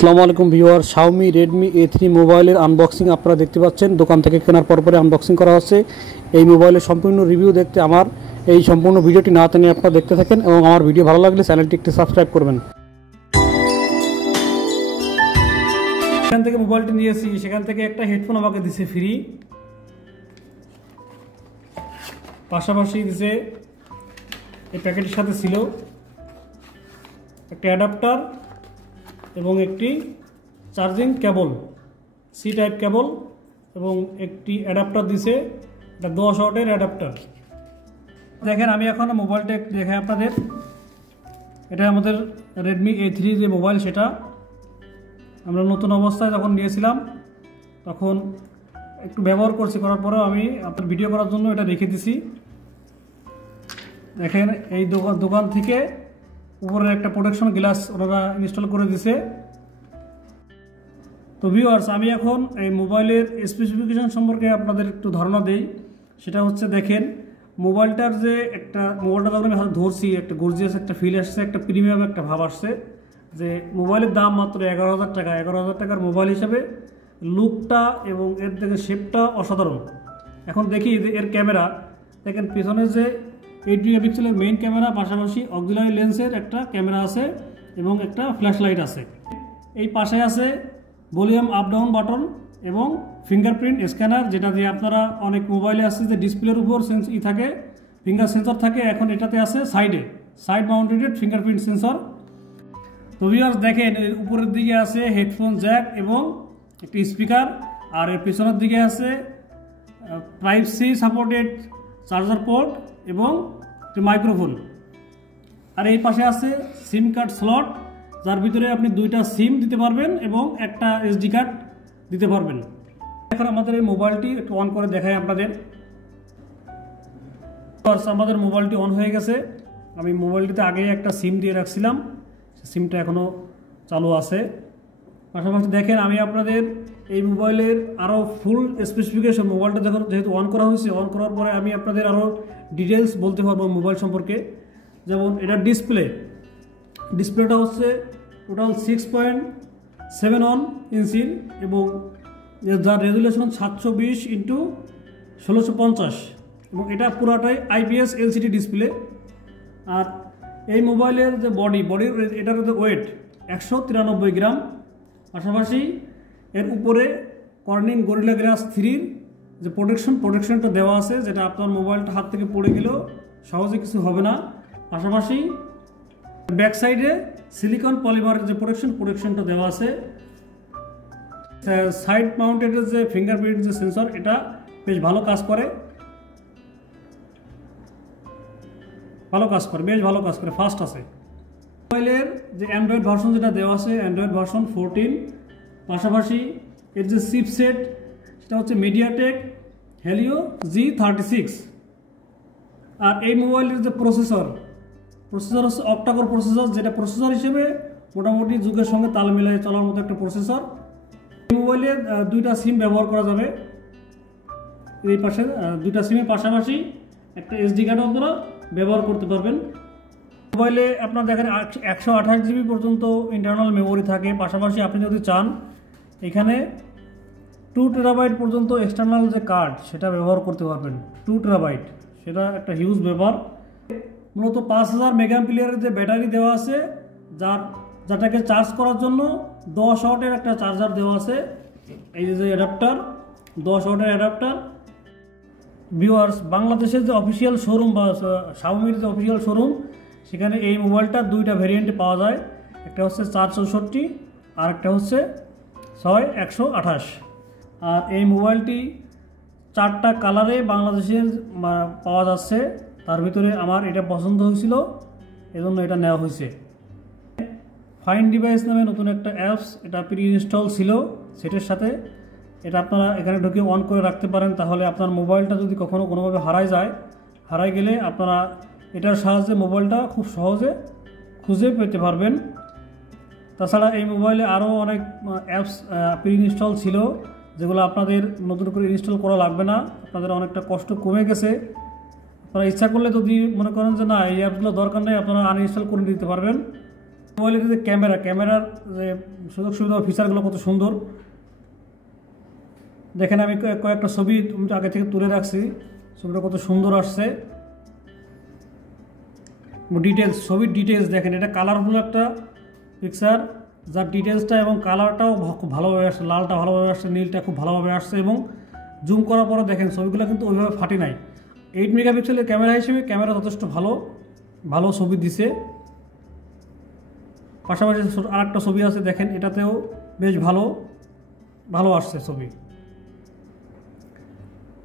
আসসালামু আলাইকুম viewer, Xiaomi Redmi A3 মোবাইলের আনবক্সিং আপনারা দেখতে পাচ্ছেন। দোকান থেকে কেনার পরে আনবক্সিং করা হচ্ছে। এই মোবাইলের সম্পূর্ণ রিভিউ দেখতে আমার এই সম্পূর্ণ ভিডিওটি না টেনে আপনারা দেখতে থাকেন এবং আমার ভিডিও ভালো লাগলে চ্যানেলটি একটু সাবস্ক্রাইব করবেন। এখান থেকে মোবাইলটি নিয়েছি, সেখান থেকে একটা হেডফোন আমাকে দিছে ফ্রি, পাশাপাশি দিছে এই প্যাকেটের সাথে ছিল একটা অ্যাডাপ্টার এবং একটি চার্জিং কেবল, সি টাইপ কেবল, এবং একটি অ্যাডাপ্টার দিছে, এটা 10 ওয়াটের অ্যাডাপ্টার। দেখেন আমি এখন মোবাইলটা দেখাই আপনাদের। এটা আমাদের Redmi A3 যে মোবাইল, সেটা আমরা নতুন অবস্থায় যখন নিয়েছিলাম তখন একটু ব্যবহার করছি, করার পরেও আমি আপনার ভিডিও করার জন্য এটা রেখে দিছি। দেখেন এই দোকান থেকে উপরের একটা প্রোটেকশন গ্লাস ওনারা ইনস্টল করে দিছে। তো ভিউয়ার্স, আমি এখন এই মোবাইলের স্পেসিফিকেশন সম্পর্কে আপনাদের একটু ধারণা দেই। সেটা হচ্ছে, দেখেন মোবাইলটার যে মোবাইলটা যখন আমি হাতে ধরছি, একটা গর্জিয়াস একটা ফিল আসছে, একটা প্রিমিয়াম একটা ভাব আসছে। যে মোবাইলের দাম মাত্র 11,000 টাকা। 11,000 টাকার মোবাইল হিসেবে লুকটা এবং এর থেকে শেপটা অসাধারণ। এখন দেখি যে এর ক্যামেরা, দেখেন পেছনে যে 8 মেগাপিক্সেলের মেইন ক্যামেরা, পাশাপাশি অক্সিলারি লেন্সের একটা ক্যামেরা আছে এবং একটা ফ্ল্যাশ লাইট আছে। এই পাশে আছে ভলিউম আপ ডাউন বাটন এবং ফিঙ্গারপ্রিন্ট স্ক্যানার, যেটা দিয়ে আপনারা অনেক মোবাইলে আছে যে ডিসপ্লের উপর থাকে, ফিঙ্গার সেন্সর থাকে। এখন এটাতে আছে সাইড মাউন্টেড ফিঙ্গারপ্রিন্ট সেন্সর। তো ভিউয়ার্স দেখেন, এর উপরের দিকে আছে হেডফোন জ্যাক এবং একটি স্পিকার, আর এর পেছনের দিকে আছে টাইপ-সি সাপোর্টেড চার্জার পোর্ট এবং একটি মাইক্রোফোন। আর এই পাশে আছে সিম কার্ড স্লট, যার ভিতরে আপনি 2টা সিম দিতে পারবেন এবং একটা SD কার্ড দিতে পারবেন। এখন আমাদের এই মোবাইলটি একটু অন করে দেখাই আপনাদের। আমাদের মোবাইলটি অন হয়ে গেছে। আমি মোবাইলটিতে আগে একটা সিম দিয়ে রাখছিলাম, সিমটা এখনও চালু আছে। পাশাপাশি দেখেন আমি আপনাদের এই মোবাইলের আরও ফুল স্পেসিফিকেশন, মোবাইলটা যেহেতু অন করা হয়েছে, অন করার পরে আমি আপনাদের আরও ডিটেলস বলতে পারবো মোবাইল সম্পর্কে। যেমন এটা ডিসপ্লেটা হচ্ছে টোটাল 6.71 ইঞ্চির এবং যার রেজুলেশন 720x1650 এবং এটা পুরাটাই IPS LCD ডিসপ্লে। আর এই মোবাইলের যে বডির এটার যে ওয়েট 193 গ্রাম। পাশাপাশি এর উপরে কর্নিং গরিলা গ্লাস 3 যে প্রোটেকশনটা দেওয়া আছে, যেটা আপনার মোবাইলটা হাত থেকে পড়ে গেলেও সহজে কিছু হবে না। পাশাপাশি ব্যাক সাইডে সিলিকন পলিমারের যে প্রোটেকশনটা দেওয়া আছে। সাইড মাউন্টেড যে ফিঙ্গারপ্রিন্ট যে সেন্সর, এটা বেশ ভালো কাজ করে, বেশ ভালো কাজ করে, ফাস্ট আছে। মোবাইলের যে অ্যান্ড্রয়েড ভার্সন যেটা দেওয়া আছে, অ্যান্ড্রয়েড ভার্সন 14। পাশাপাশি এর যে চিপসেট, সেটা হচ্ছে মিডিয়াটেক হেলিও G36। আর এই মোবাইলের যে প্রসেসর হচ্ছে অক্টাকোর প্রসেসর, যেটা প্রসেসর হিসেবে মোটামুটি যুগের সঙ্গে তাল মিলিয়ে চলার মতো একটা প্রসেসর। এই মোবাইলে 2টা সিম ব্যবহার করা যাবে। এই পাশে 2টা সিমের পাশাপাশি একটা SD কার্ডও আপনারা ব্যবহার করতে পারবেন। মোবাইলে আপনার দেখেন 128 GB পর্যন্ত ইন্টারনাল মেমোরি থাকে। পাশাপাশি আপনি যদি চান, এখানে 2 টেরাবাইট পর্যন্ত এক্সটার্নাল যে কার্ড, সেটা ব্যবহার করতে পারবেন। 2 টেরাবাইট, সেটা একটা হিউজ ব্যাপার। মূলত 5000 মেগাঅ্যাম্পিয়ারের যে ব্যাটারি দেওয়া আছে, যাটাকে চার্জ করার জন্য 10 ওয়াটের একটা চার্জার দেওয়া আছে। এই যে অ্যাডাপ্টার, 10 ওয়াটের অ্যাডাপ্টার। ভিউয়ার্স, বাংলাদেশের যে অফিসিয়াল শোরুম বা Xiaomiর যে অফিসিয়াল শোরুম, সেখানে এই মোবাইলটার 2টা ভেরিয়েন্টে পাওয়া যায়। একটা হচ্ছে 464 আর একটা হচ্ছে 6128। আর এই মোবাইলটি 4টা কালারে বাংলাদেশের পাওয়া যাচ্ছে। তার ভিতরে আমার এটা পছন্দ হয়েছিল, এজন্য এটা নেওয়া হয়েছে। ফাইন ডিভাইস নামে নতুন একটা অ্যাপস, এটা প্রি ইনস্টল ছিল সেটের সাথে। এটা আপনারা এখানে ঢুকে অন করে রাখতে পারেন। তাহলে আপনার মোবাইলটা যদি কখনও কোনোভাবে হারায় গেলে আপনারা এটার সাহায্যে মোবাইলটা খুব সহজে খুঁজে পেতে পারবেন। তাছাড়া এই মোবাইলে আরও অনেক অ্যাপস প্রি ইনস্টল ছিল, যেগুলো আপনাদের নতুন করে ইনস্টল করা লাগবে না, আপনাদের অনেকটা কষ্ট কমে গেছে। আপনারা ইচ্ছা করলে যদি মনে করেন যে না, এই অ্যাপসগুলো দরকার নেই, আপনারা আনইনস্টল করে দিতে পারবেন। মোবাইলের যে ক্যামেরার যে সুযোগ সুবিধা ফিচারগুলো কত সুন্দর দেখেন। আমি কয়েকটা ছবি আগে থেকে তুলে রাখছি, ছবিটা কত সুন্দর আসছে। ডিটেলস, ছবির ডিটেলস দেখেন, এটা কালারফুল একটা পিকচার, যার ডিটেলসটা এবং কালারটাও খুব ভালোভাবে আসছে, লালটা ভালোভাবে আসছে, নীলটা খুব ভালোভাবে আসছে এবং জুম করার পরে দেখেন ছবিগুলো কিন্তু ওইভাবে ফাটি নাই। 8 মেগাপিক্সেলের ক্যামেরা হিসেবে ক্যামেরা যথেষ্ট ভালো ছবি দিছে। পাশাপাশি আরেকটা ছবি আছে দেখেন, এটাতেও বেশ ভালো আসছে ছবি।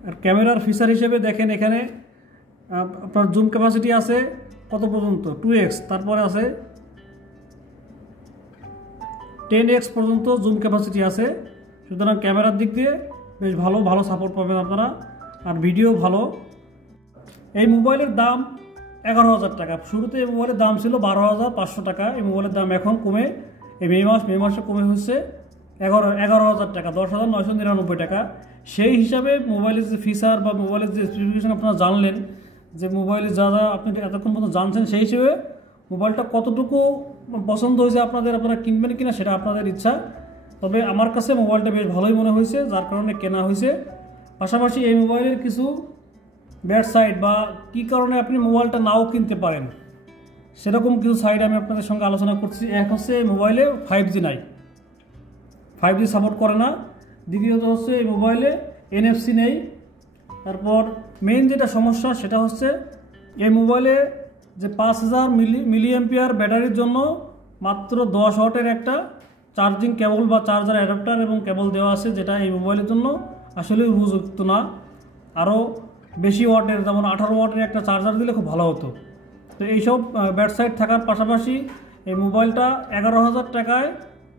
আর ক্যামেরার ফিচার হিসেবে দেখেন এখানে আপনার জুম ক্যাপাসিটি আছে কত পর্যন্ত 2x, তারপরে আছে 10x পর্যন্ত জুম ক্যাপাসিটি আছে। সুতরাং ক্যামেরার দিক দিয়ে বেশ ভালো সাপোর্ট পাবেন আপনারা, আর ভিডিও ভালো। এই মোবাইলের দাম 11,000 টাকা। শুরুতে এই মোবাইলের দাম ছিল 12,500 টাকা। এই মোবাইলের দাম এখন কমে এই মে মাসে কমে হচ্ছে 11,000 টাকা, 10,999 টাকা। সেই হিসাবে মোবাইলের যে ফিচার বা মোবাইলের যে স্পেসিফিকেশন আপনারা জানলেন, যে মোবাইলে যা আপনি এতক্ষণ পর্যন্ত জানছেন, সেই হিসেবে মোবাইলটা কতটুকু পছন্দ হয়েছে আপনারা কিনবেন কিনা সেটা আপনাদের ইচ্ছা। তবে আমার কাছে মোবাইলটা বেশ ভালোই মনে হয়েছে, যার কারণে কেনা হয়েছে। পাশাপাশি এই মোবাইলের কিছু ব্যাড সাইড বা কী কারণে আপনি মোবাইলটা নাও কিনতে পারেন, সেরকম কিছু সাইড আমি আপনাদের সঙ্গে আলোচনা করছি। এক হচ্ছে এই মোবাইলে 5G নাই, 5G সাপোর্ট করে না। দ্বিতীয়ত হচ্ছে এই মোবাইলে NFC নেই। তারপর মেইন যেটা সমস্যা সেটা হচ্ছে এই মোবাইলে যে 5000 মিলিঅ্যাম্পিয়ার ব্যাটারির জন্য মাত্র 10 ওয়াটের একটা চার্জিং কেবল বা চার্জার অ্যাডাপ্টার এবং কেবল দেওয়া আছে, যেটা এই মোবাইলের জন্য আসলে উপযুক্ত না। আরও বেশি ওয়াটের, যেমন 18 ওয়াটের একটা চার্জার দিলে খুব ভালো হতো। তো এইসব ব্যাড সাইড থাকার পাশাপাশি এই মোবাইলটা 11,000 টাকায়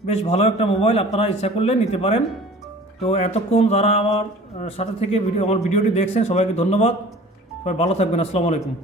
বেশ ভালো একটা মোবাইল, আপনারা ইচ্ছা করলে নিতে পারেন। তো এতক্ষণ যারা আমার সাথে থেকে আমার ভিডিওটি দেখছেন সবাইকে ধন্যবাদ। সবাই ভালো থাকবেন। আসসালামু আলাইকুম।